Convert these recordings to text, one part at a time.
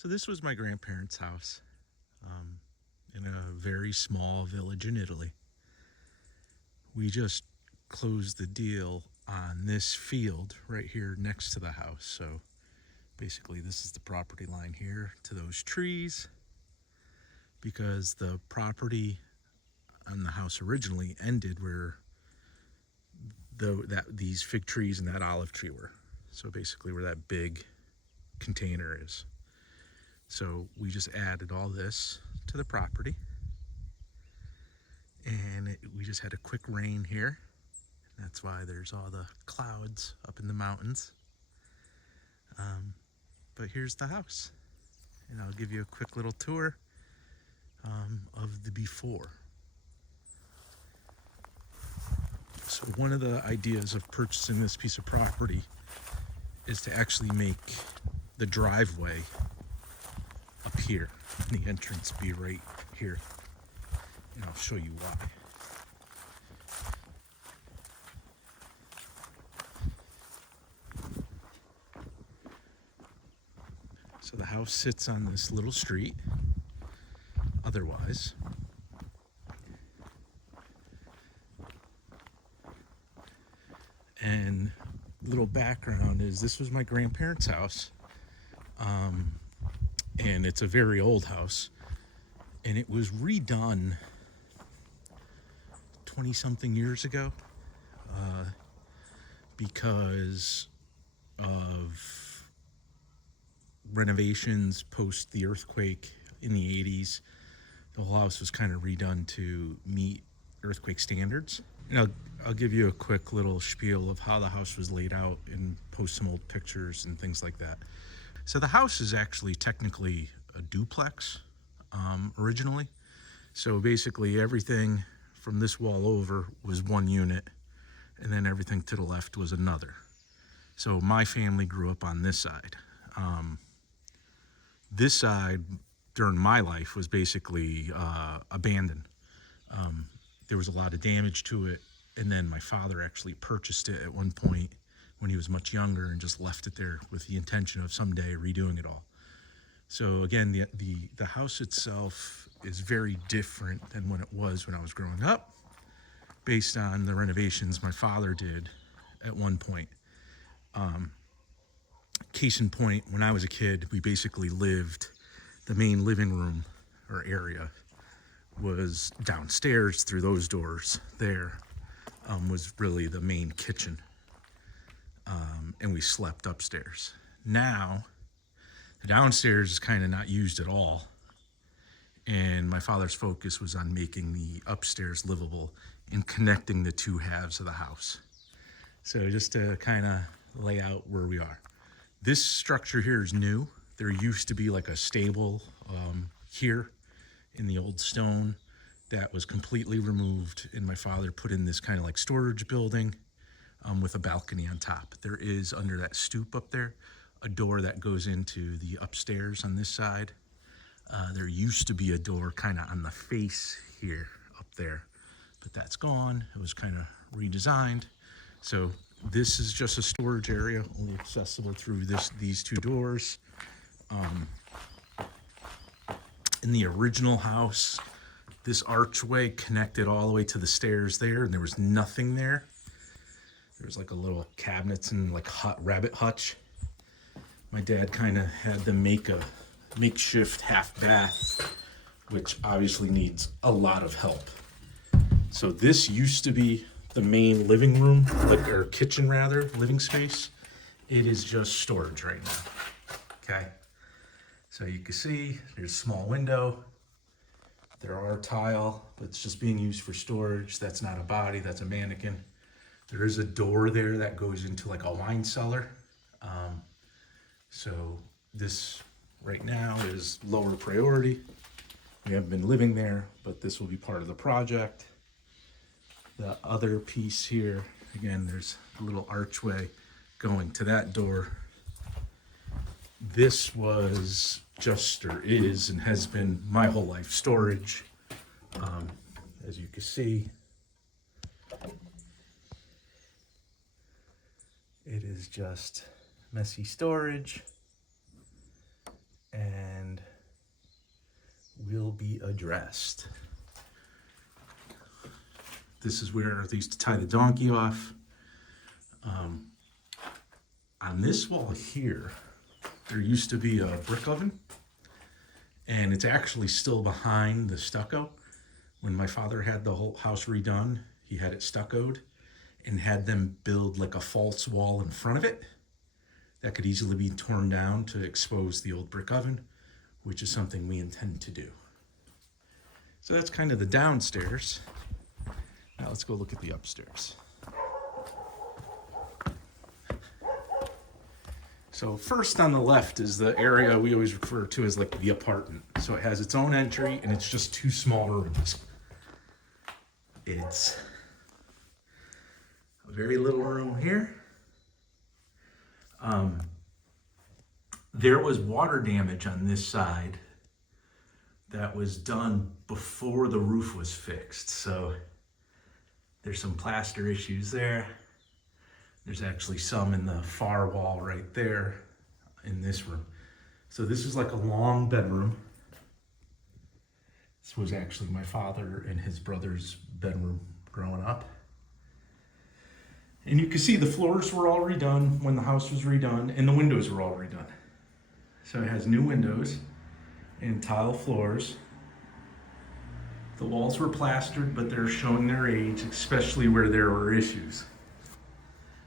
So this was my grandparents' house in a very small village in Italy. We just closed the deal on this field right here next to the house. So basically, this is the property line here to those trees, because the property on the house originally ended where these fig trees and that olive tree were. So basically, where that big container is. So we just added all this to the property, and we just had a quick rain here. That's why there's all the clouds up in the mountains. But here's the house, and I'll give you a quick little tour of the before. So one of the ideas of purchasing this piece of property is to actually make the driveway up here, and the entrance be right here, and I'll show you why. So the house sits on this little street, otherwise. And little background is this was my grandparents' house. And it's a very old house. And it was redone 20 something years ago because of renovations post the earthquake in the 80s. The whole house was kind of redone to meet earthquake standards. And I'll give you a quick little spiel of how the house was laid out and post some old pictures and things like that. So the house is actually technically a duplex originally. So basically everything from this wall over was one unit, and then everything to the left was another. So my family grew up on this side. This side during my life was basically abandoned. There was a lot of damage to it, and then my father actually purchased it at one point when he was much younger and just left it there with the intention of someday redoing it all. So again, the house itself is very different than when it was when I was growing up, based on the renovations my father did at one point. Case in point, when I was a kid, we basically lived, the main living room or area was downstairs through those doors there, was really the main kitchen. And we slept upstairs. Now, the downstairs is kind of not used at all. And my father's focus was on making the upstairs livable and connecting the two halves of the house. So just to kind of lay out where we are. This structure here is new. There used to be like a stable here in the old stone that was completely removed, and my father put in this kind of like storage building with a balcony on top. There is, under that stoop up there, a door that goes into the upstairs on this side. There used to be a door kind of on the face here up there, but that's gone. It was kind of redesigned. So this is just a storage area, only accessible through these two doors. In the original house, this archway connected all the way to the stairs there, and there was nothing there. There was like a little cabinets and like rabbit hutch. My dad kind of had them make a makeshift half bath, which obviously needs a lot of help. So this used to be the main living room, or kitchen rather, living space. It is just storage right now, okay? So you can see there's a small window. There are tile, but it's just being used for storage. That's not a body, that's a mannequin. There is a door there that goes into like a wine cellar. So this right now is lower priority. We haven't been living there, but this will be part of the project. The other piece here, again, there's a little archway going to that door. This was just, or is, and has been my whole life, storage. As you can see, it is just messy storage. And addressed. This is where they used to tie the donkey off. On this wall here, there used to be a brick oven, and it's actually still behind the stucco. When my father had the whole house redone, he had it stuccoed and had them build like a false wall in front of it that could easily be torn down to expose the old brick oven, which is something we intend to do. So that's kind of the downstairs. Now let's go look at the upstairs. So first on the left is the area we always refer to as like the apartment. So it has its own entry and it's just 2 small rooms. It's a very little room here. There was water damage on this side that was done before the roof was fixed. So there's some plaster issues there. There's actually some in the far wall right there in this room. So this is like a long bedroom. This was actually my father and his brother's bedroom growing up. And you can see the floors were all redone when the house was redone, and the windows were all redone. So it has new windows and tile floors. The walls were plastered, but they're showing their age, especially where there were issues.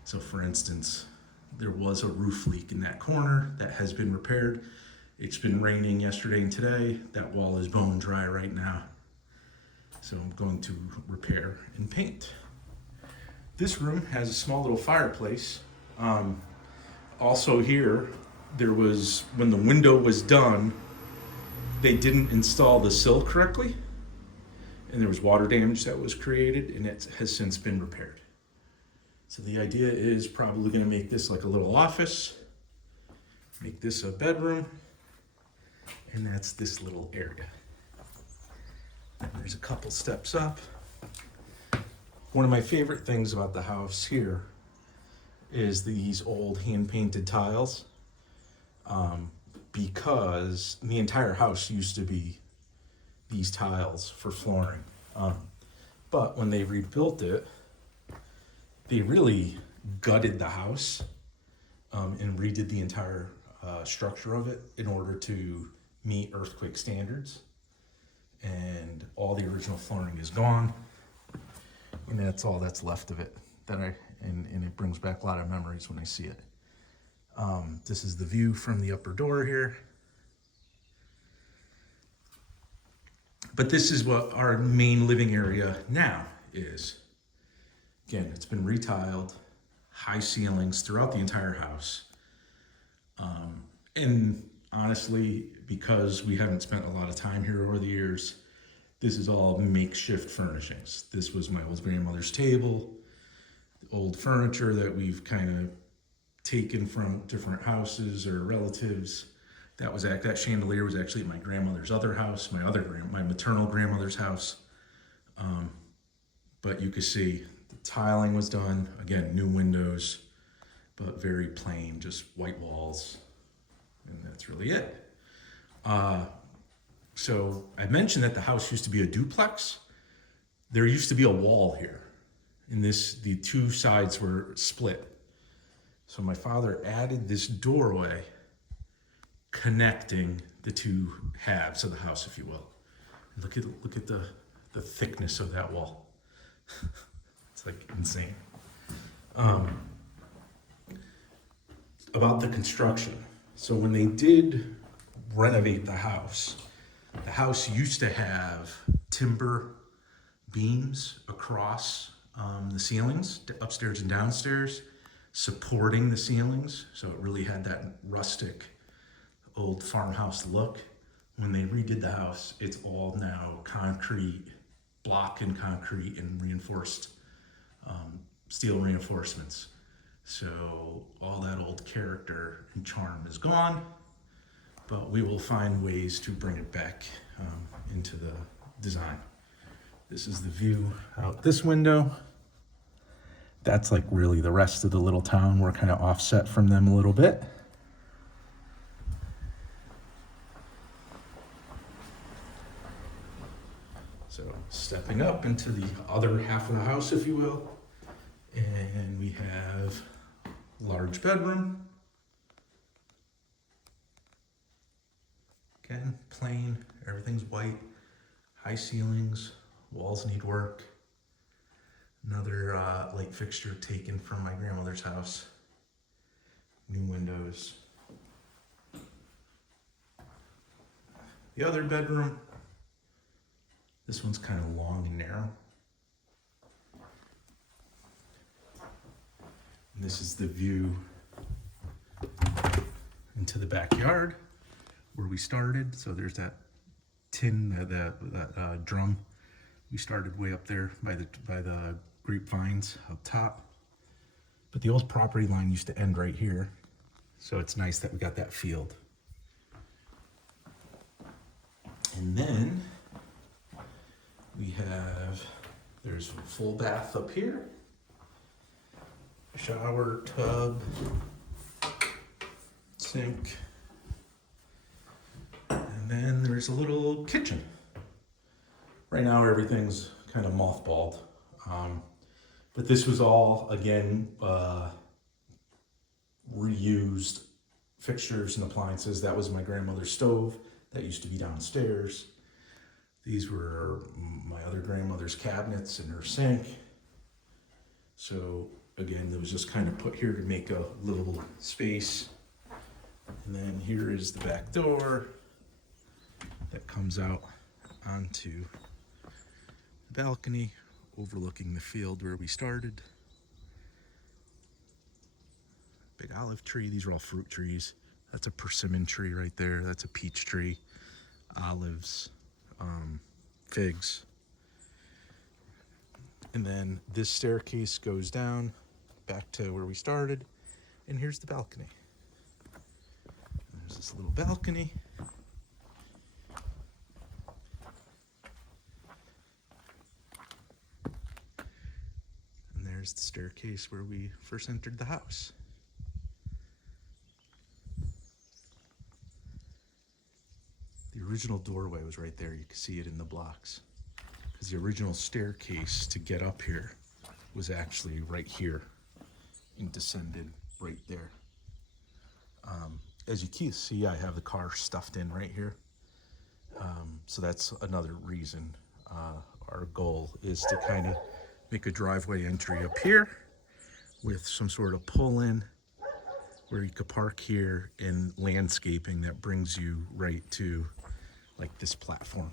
So for instance, there was a roof leak in that corner that has been repaired. It's been raining yesterday and today. That wall is bone dry right now. So I'm going to repair and paint. This room has a small little fireplace. Also here, there was, when the window was done, they didn't install the sill correctly. And there was water damage that was created, and it has since been repaired. So the idea is probably gonna make this like a little office, make this a bedroom, and that's this little area. And there's a couple steps up. One of my favorite things about the house here is these old hand-painted tiles, because the entire house used to be these tiles for flooring. But when they rebuilt it, they really gutted the house and redid the entire structure of it in order to meet earthquake standards. And all the original flooring is gone. And that's all that's left of it. And it brings back a lot of memories when I see it. This is the view from the upper door here. But this is what our main living area now is. Again, it's been retiled, high ceilings throughout the entire house. And honestly, because we haven't spent a lot of time here over the years, this is all makeshift furnishings. This was my old grandmother's table, old furniture that we've kind of taken from different houses or relatives. That chandelier was actually at my grandmother's other house, my maternal grandmother's house. But you can see the tiling was done, again, new windows, but very plain, just white walls, and that's really it. So I mentioned that the house used to be a duplex. There used to be a wall here, and the 2 sides were split. So my father added this doorway connecting the 2 halves of the house, if you will. Look at the thickness of that wall. It's like insane. About the construction. So when they did renovate the house used to have timber beams across the ceilings, upstairs and downstairs, supporting the ceilings. So it really had that rustic old farmhouse look. When they redid the house, it's all now concrete, block and concrete and reinforced steel reinforcements. So all that old character and charm is gone, but we will find ways to bring it back into the design. This is the view out this window. That's like really the rest of the little town. We're kind of offset from them a little bit. Stepping up into the other half of the house, if you will, and we have large bedroom. Again, plain, everything's white, high ceilings, walls need work. Another light fixture taken from my grandmother's house. New windows. The other bedroom, this one's kind of long and narrow. And this is the view into the backyard where we started. So there's that tin, that drum. We started way up there by the grapevines up top. But the old property line used to end right here. So it's nice that we got that field. And then there's a full bath up here. Shower, tub, sink. And then there's a little kitchen. Right now everything's kind of mothballed. But this was all, again, reused fixtures and appliances. That was my grandmother's stove that used to be downstairs. These were my other grandmother's cabinets and her sink. So again, it was just kind of put here to make a little space. And then here is the back door that comes out onto the balcony overlooking the field where we started. Big olive tree. These are all fruit trees. That's a persimmon tree right there. That's a peach tree. Olives, figs. And then this staircase goes down back to where we started. And here's the balcony. There's this little balcony. And there's the staircase where we first entered the house. The original doorway was right there. You can see it in the blocks. Because the original staircase to get up here was actually right here and descended right there. As you can see, I have the car stuffed in right here. So that's another reason. Our goal is to kind of make a driveway entry up here with some sort of pull-in where you could park here, and landscaping that brings you right to like this platform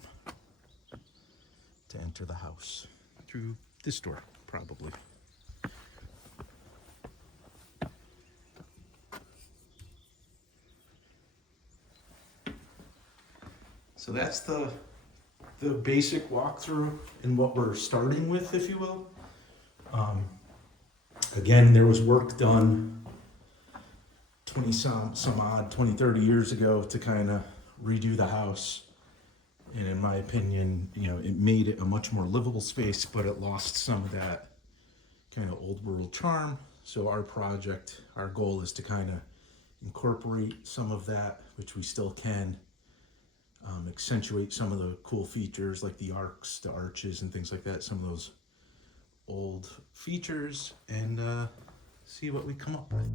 to enter the house through this door, probably. So that's the basic walkthrough and what we're starting with, if you will. Again, there was work done 20 some odd 20, 30 years ago to kind of redo the house. And in my opinion, you know, it made it a much more livable space, but it lost some of that kind of old world charm. So our project, our goal is to kind of incorporate some of that, which we still can, accentuate some of the cool features like the arcs, the arches and things like that, some of those old features, and see what we come up with.